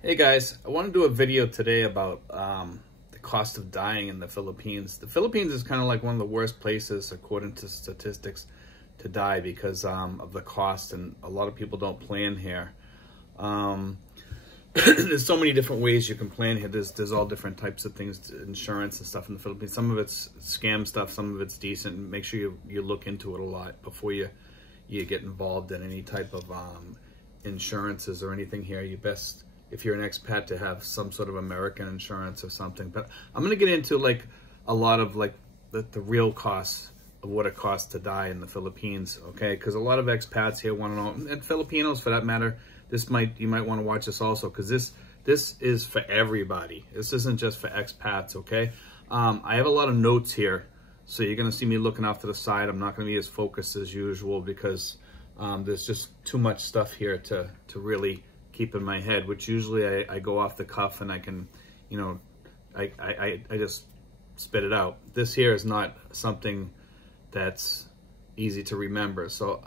Hey guys, I want to do a video today about the cost of dying in the Philippines. The Philippines is kind of like one of the worst places, according to statistics, to die because of the cost, and a lot of people don't plan here. There's so many different ways you can plan here. There's all different types of things, insurance and stuff in the Philippines. Some of it's scam stuff, some of it's decent. Make sure you look into it a lot before you get involved in any type of insurances or anything here. You best, if you're an expat, to have some sort of American insurance or something. But I'm going to get into like a lot of like the real costs of what it costs to die in the Philippines, okay? Because a lot of expats here want to know, and Filipinos for that matter, you might want to watch this also, because this is for everybody. This isn't just for expats, okay? I have a lot of notes here, so you're going to see me looking off to the side. I'm not going to be as focused as usual because there's just too much stuff here to really keep in my head, which usually I go off the cuff and I can, you know, I just spit it out. This here is not something that's easy to remember. So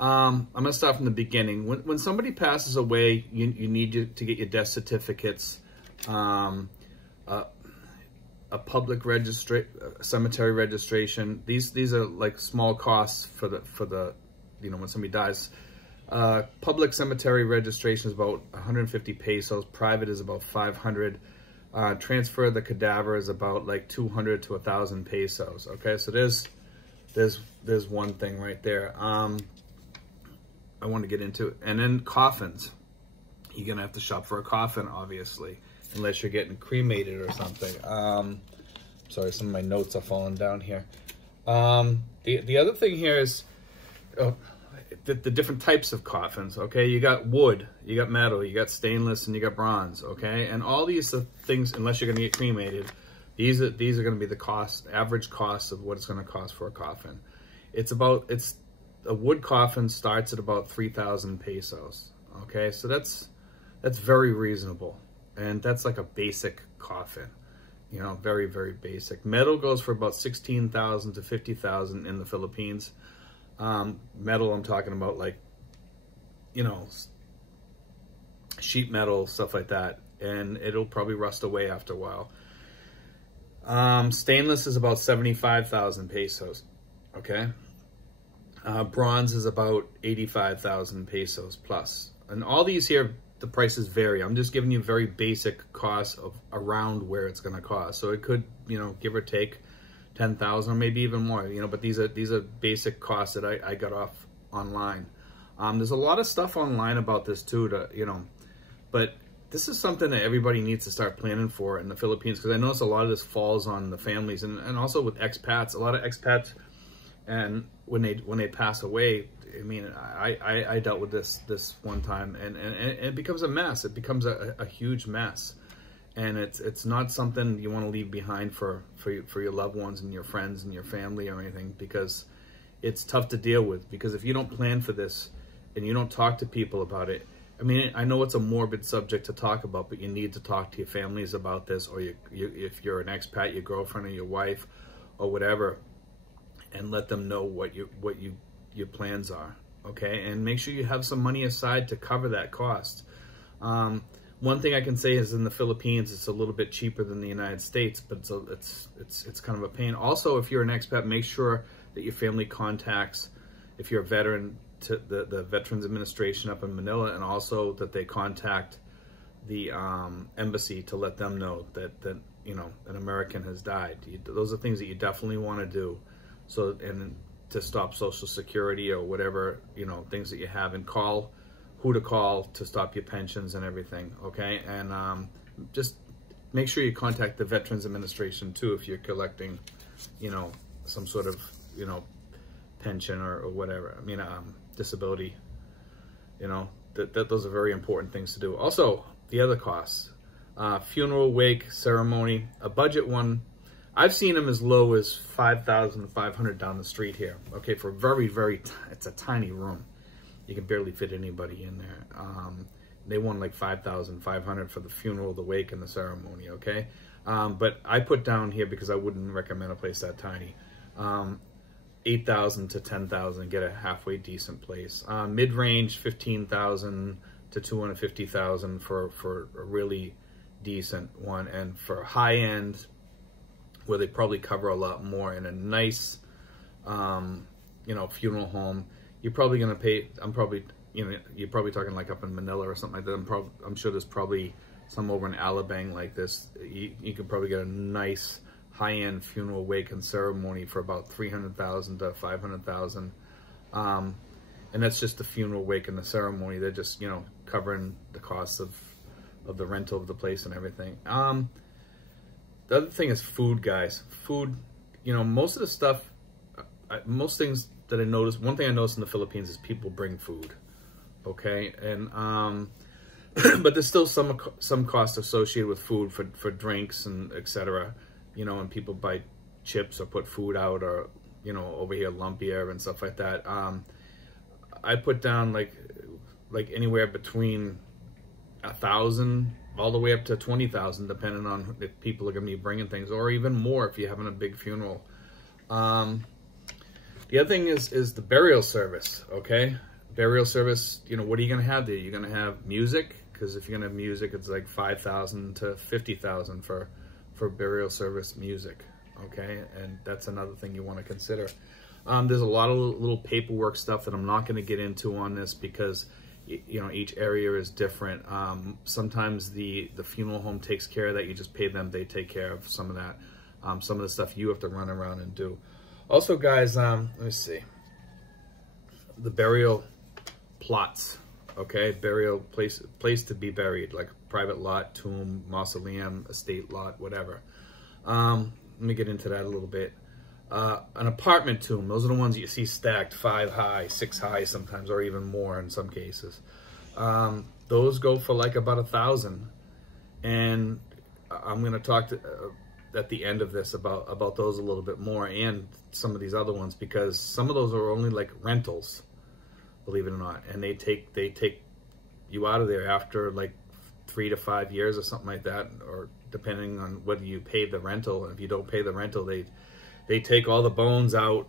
I'm going to start from the beginning. When somebody passes away, you need to get your death certificates, a public cemetery registration. These are like small costs for the you know, when somebody dies. Public cemetery registration is about 150 pesos. Private is about 500. Transfer of the cadaver is about like 200 to 1,000 pesos. Okay, so there's one thing right there. I want to get into, and then coffins. You're gonna have to shop for a coffin, obviously, unless you're getting cremated or something. Sorry, some of my notes are falling down here. The other thing here is the different types of coffins. Okay, you got wood, you got metal, you got stainless, and you got bronze. Okay, and all these things, unless you're gonna get cremated, these are gonna be the average cost of what it's gonna cost for a coffin. A wood coffin starts at about 3,000 pesos. Okay, so that's very reasonable, and that's like a basic coffin, you know, very, very basic. Metal goes for about 16,000 to 50,000 in the Philippines. Metal, I'm talking about like, you know, sheet metal, stuff like that, and it'll probably rust away after a while. Stainless is about 75,000 pesos. Okay. Bronze is about 85,000 pesos plus. And all these here, the prices vary. I'm just giving you very basic costs of around where it's going to cost. So it could, you know, give or take 10,000 or maybe even more, you know, but these are basic costs that I got off online. There's a lot of stuff online about this too, you know, but this is something that everybody needs to start planning for in the Philippines, because I notice a lot of this falls on the families and also with expats. A lot of expats, and when they pass away, I mean, I dealt with this one time, and it becomes a mess. It becomes a huge mess, and it's not something you want to leave behind for your loved ones and your friends and your family or anything, because it's tough to deal with. Because if you don't plan for this and you don't talk to people about it, I mean, I know it's a morbid subject to talk about, but you need to talk to your families about this, or if you're an expat, your girlfriend or your wife or whatever, and let them know what your plans are, okay? And make sure you have some money aside to cover that cost. One thing I can say is in the Philippines, it's a little bit cheaper than the United States, but it's kind of a pain. Also, if you're an expat, make sure that your family contacts, if you're a veteran, to the Veterans Administration up in Manila, and also that they contact the embassy to let them know that you know, an American has died. Those are things that you definitely want to do. So, and to stop Social Security or whatever, you know, things that you have, and call who to call to stop your pensions and everything, okay? And just make sure you contact the Veterans Administration too if you're collecting, you know, some sort of, you know, pension or whatever. I mean, disability, you know, those are very important things to do. Also, the other costs, funeral, wake, ceremony, a budget one. I've seen them as low as 5,500 down the street here. Okay, for it's a tiny room. You can barely fit anybody in there. They want like 5,500 for the funeral, the wake, and the ceremony, okay? But I put down here, because I wouldn't recommend a place that tiny, 8,000 to 10,000, get a halfway decent place. Mid-range, 15,000 to 250,000 for a really decent one. And for high end, where they probably cover a lot more in a nice, you know, funeral home, you're probably going to pay, you know, you're probably talking like up in Manila or something like that. I'm sure there's probably some over in Alabang like this. You could probably get a nice high-end funeral wake and ceremony for about 300,000 to 500,000. And that's just the funeral wake and the ceremony. They're just, you know, covering the costs of the rental of the place and everything. The other thing is food, guys. Food, you know, most of the stuff, most things that I noticed, one thing I noticed in the Philippines is people bring food, okay? And, but there's still some cost associated with food for drinks and etc. You know, and people buy chips or put food out, or, you know, over here, lumpia and stuff like that. I put down like anywhere between 1,000 all the way up to 20,000, depending on if people are going to be bringing things, or even more if you're having a big funeral. The other thing is the burial service, okay? Burial service, you know, what are you going to have there? You're going to have music, because if you're going to have music, it's like 5,000 to 50,000 for burial service music, okay? And that's another thing you want to consider. There's a lot of little paperwork stuff that I'm not going to get into on this, because you know, each area is different. Sometimes the funeral home takes care of that. You just pay them, they take care of some of that. Some of the stuff you have to run around and do. Also, guys, let me see. The burial plots, okay? Burial place to be buried, like private lot, tomb, mausoleum, estate lot, whatever. Let me get into that a little bit. An apartment tomb, those are the ones you see stacked 5 high, 6 high sometimes, or even more in some cases. Those go for like about 1,000. And I'm going to talk at the end of this about those a little bit more, and some of these other ones, because some of those are only like rentals, believe it or not. And they take you out of there after like 3 to 5 years or something like that, or depending on whether you pay the rental. And if you don't pay the rental, they take all the bones out.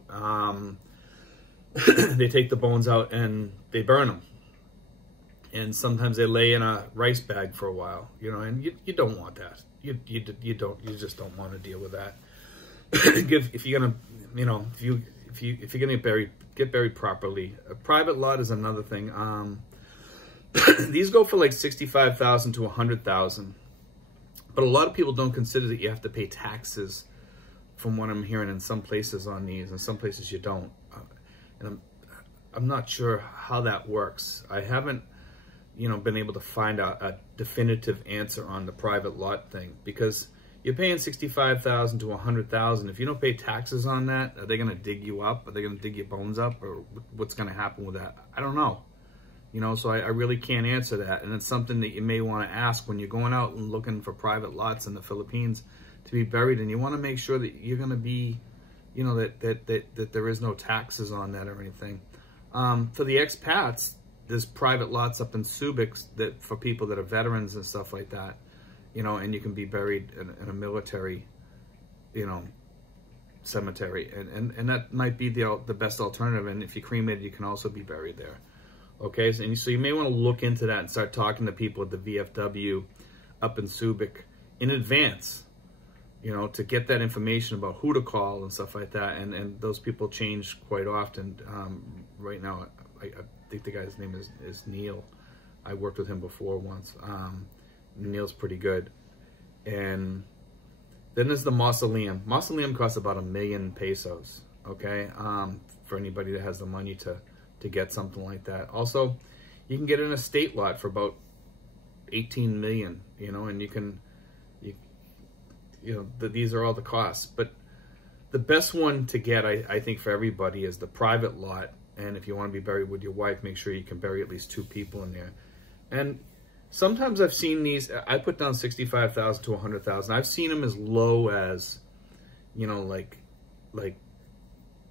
They take the bones out and they burn them. And sometimes they lay in a rice bag for a while, you know, and you don't want that. You just don't want to deal with that. If you're gonna, you know, if you're gonna get buried properly. A private lot is another thing. These go for like 65,000 to 100,000, but a lot of people don't consider that you have to pay taxes. From what I'm hearing in some places on these, and some places you don't, and I'm not sure how that works. I haven't, you know, been able to find a definitive answer on the private lot thing, because you're paying 65,000 to 100,000. If you don't pay taxes on that, are they going to dig you up? Are they going to dig your bones up, or what's going to happen with that? I don't know. You know, so I really can't answer that, and it's something that you may want to ask when you're going out and looking for private lots in the Philippines to be buried, and you want to make sure that you're going to be, you know, that there is no taxes on that or anything. For the expats, there's private lots up in Subic that for people that are veterans and stuff like that, you know, and you can be buried in a military, you know, cemetery, and that might be the best alternative. And if you cremate, you can also be buried there. Okay, so you may want to look into that and start talking to people at the VFW up in Subic in advance, you know, to get that information about who to call and stuff like that. And those people change quite often. Right now, I think the guy's name is Neil. I worked with him before once. Neil's pretty good. And then there's the Mausoleum. Mausoleum costs about 1 million pesos, okay? For anybody that has the money to get something like that. Also, you can get an estate lot for about 18 million, you know, and these are all the costs. But the best one to get, I think, for everybody is the private lot. And if you want to be buried with your wife, make sure you can bury at least 2 people in there. And sometimes I've seen these, I put down 65,000 to 100,000. I've seen them as low as, you know, like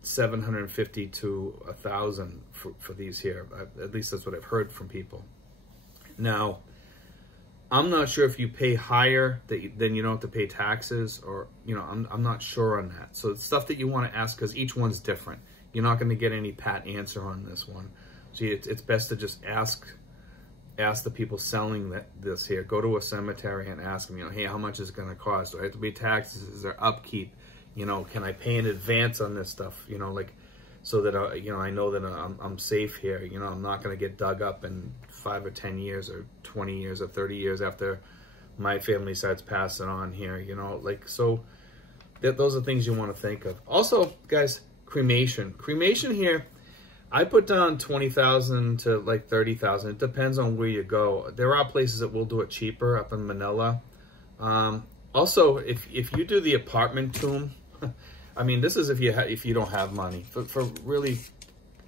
750 to 1,000 for these here. At least that's what I've heard from people. Now, I'm not sure if you pay higher, then you don't have to pay taxes, or, you know, I'm not sure on that. So it's stuff that you want to ask, because each one's different. You're not going to get any pat answer on this one. So it's best to just ask ask the people selling this here, go to a cemetery and ask them, you know, hey, how much is it going to cost? Do I have to pay taxes? Is there upkeep? You know, can I pay in advance on this stuff? You know, like, so that, you know, I know that I'm safe here. You know, I'm not going to get dug up in 5 or 10 years or 20 years or 30 years after my family starts passing on here, you know, like, so those are things you want to think of. Also, guys, cremation here, I put down 20,000 to like 30,000. It depends on where you go. There are places that will do it cheaper up in Manila. Also, if you do the apartment tomb, I mean, this is if you don't have money. For really,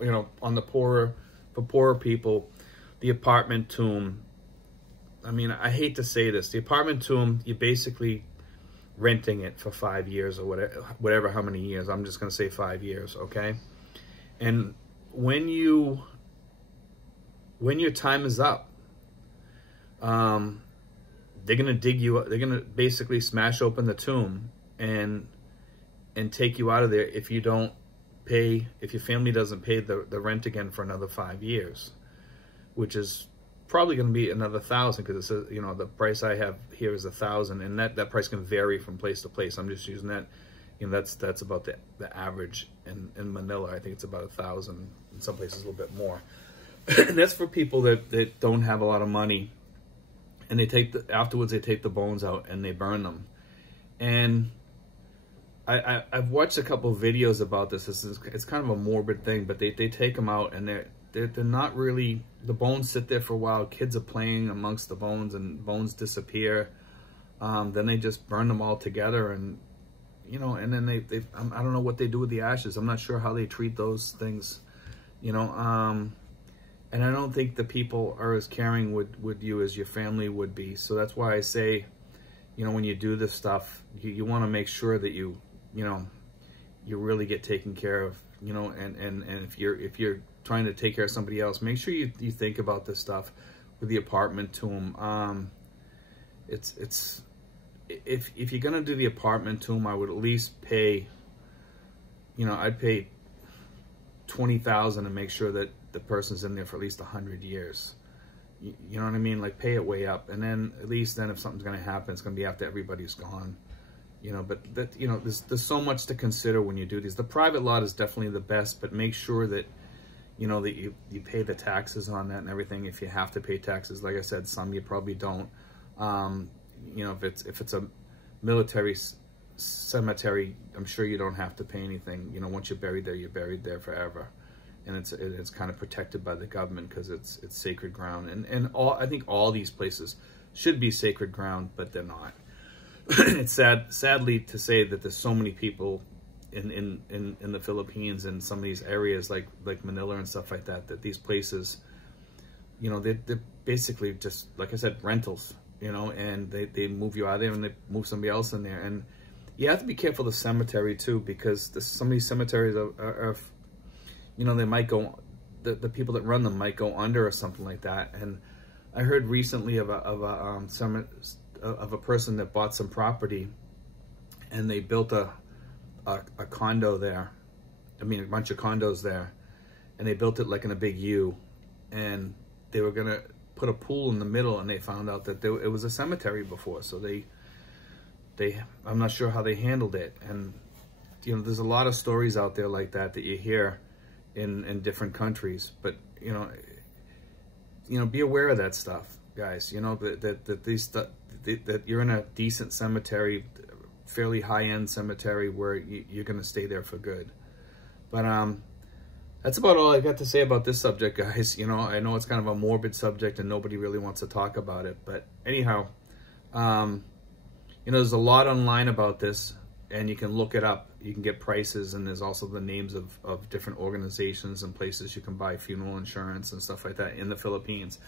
you know, for poorer people, the apartment tomb. I mean, I hate to say this, the apartment tomb, you're basically renting it for 5 years or whatever, how many years. I'm just gonna say 5 years, okay? And when your time is up, they're gonna dig you up. They're gonna basically smash open the tomb and take you out of there if you don't pay, if your family doesn't pay the rent again for another 5 years, which is probably going to be another 1,000, because it's, you know, the price I have here is 1,000, and that price can vary from place to place. I'm just using that, you know, that's about the average in Manila. I think it's about 1,000, in some places a little bit more. And that's for people that don't have a lot of money, and afterwards they take the bones out and they burn them. And I've watched a couple of videos about this. It's kind of a morbid thing, but they take them out and they're not really, the bones sit there for a while. Kids are playing amongst the bones and bones disappear. Then they just burn them all together, and, you know, and then I don't know what they do with the ashes. I'm not sure how they treat those things, you know. And I don't think the people are as caring with you as your family would be. So that's why I say, you know, when you do this stuff, you want to make sure that you know, you really get taken care of, you know, and if you're trying to take care of somebody else, make sure you think about this stuff with the apartment tomb. If you're gonna do the apartment tomb, I would at least pay, you know, I'd pay 20,000 and make sure that the person's in there for at least 100 years. You know what I mean? Like, pay it way up, and then at least then if something's gonna happen, it's gonna be after everybody's gone. You know, but that, you know, there's so much to consider when you do these. The private lot is definitely the best, but make sure that, you know, that you pay the taxes on that and everything. If you have to pay taxes, like I said, some you probably don't. You know, if it's a military cemetery, I'm sure you don't have to pay anything. You know, once you're buried there forever, and it's kind of protected by the government because it's sacred ground. And I think all these places should be sacred ground, but they're not. It's sadly to say that there's so many people in the Philippines and some of these areas like Manila and stuff like that these places, you know, they're basically just, like I said, rentals, you know, and they move you out of there and they move somebody else in there. And you have to be careful of the cemetery too, because some of these cemeteries are you know, they might go, the people that run them might go under or something like that. And I heard recently of a person that bought some property and they built a condo there. I mean, a bunch of condos there, and they built it like in a big U, and they were gonna put a pool in the middle, and they found out that it was a cemetery before. So I'm not sure how they handled it. And, you know, there's a lot of stories out there like that you hear in different countries, but you know, be aware of that stuff, guys. You know, that you're in a decent cemetery, fairly high-end cemetery where you're going to stay there for good. But that's about all I got to say about this subject, guys. You know, I know it's kind of a morbid subject and nobody really wants to talk about it, but anyhow, you know, there's a lot online about this, and you can look it up. You can get prices, and there's also the names of different organizations and places you can buy funeral insurance and stuff like that in the Philippines.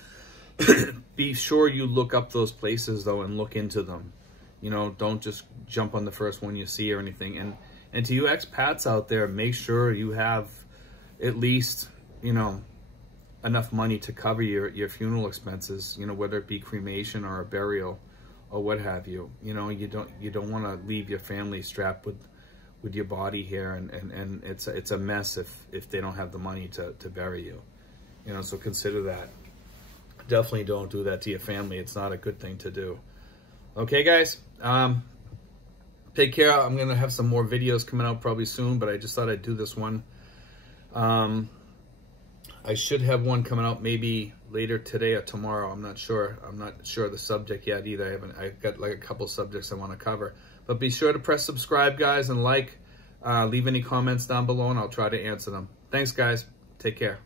Be sure you look up those places though and look into them. You know, don't just jump on the first one you see or anything. And to you expats out there, make sure you have at least, you know, enough money to cover your funeral expenses, you know, whether it be cremation or a burial or what have you. You know, you don't want to leave your family strapped with your body here, and it's a mess if they don't have the money to bury you. You know, so consider that. Definitely don't do that to your family. It's not a good thing to do. Okay, guys? Take care. I'm going to have some more videos coming out probably soon, but I just thought I'd do this one. I should have one coming out maybe later today or tomorrow. I'm not sure. I'm not sure of the subject yet either. I've got like a couple subjects I want to cover. But be sure to press subscribe, guys, and like. Leave any comments down below, and I'll try to answer them. Thanks, guys. Take care.